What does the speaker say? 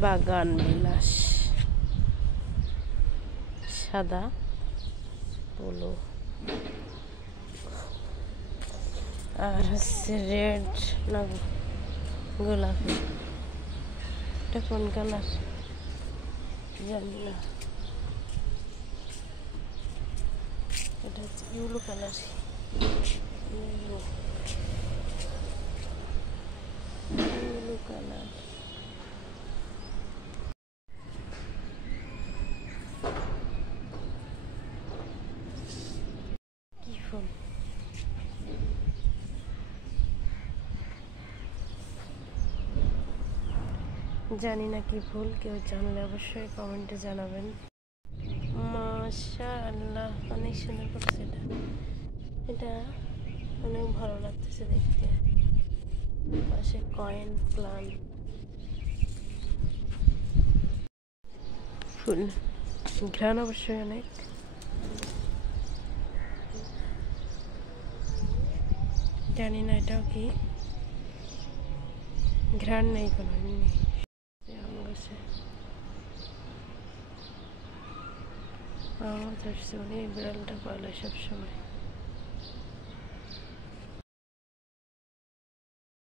বাগান বিলাস সাদা পোলো আর হচ্ছে রেড না গোলাপি, এটা কোন কালার জানি না, এটা হচ্ছে ইউলো কালার, ইউলো কালার। কি ফুল? জানি না কি ফুল, কেউ জানলে অবশ্যই কমেন্টে জানাবেন। মাশাআল্লাহ, অনেক সুন্দর করছে এটা, এটা অনেক ভালো লাগতেছে দেখতে। পাশে কয়েন প্লান ফুল, ঘ্রাণ অবশ্যই অনেক। জানি না এটাও কি, ঘ্রাণ নেই কোনো, এমনি আম গাছে আম ধরছে, উনি বিড়ালটা পালে সবসময়।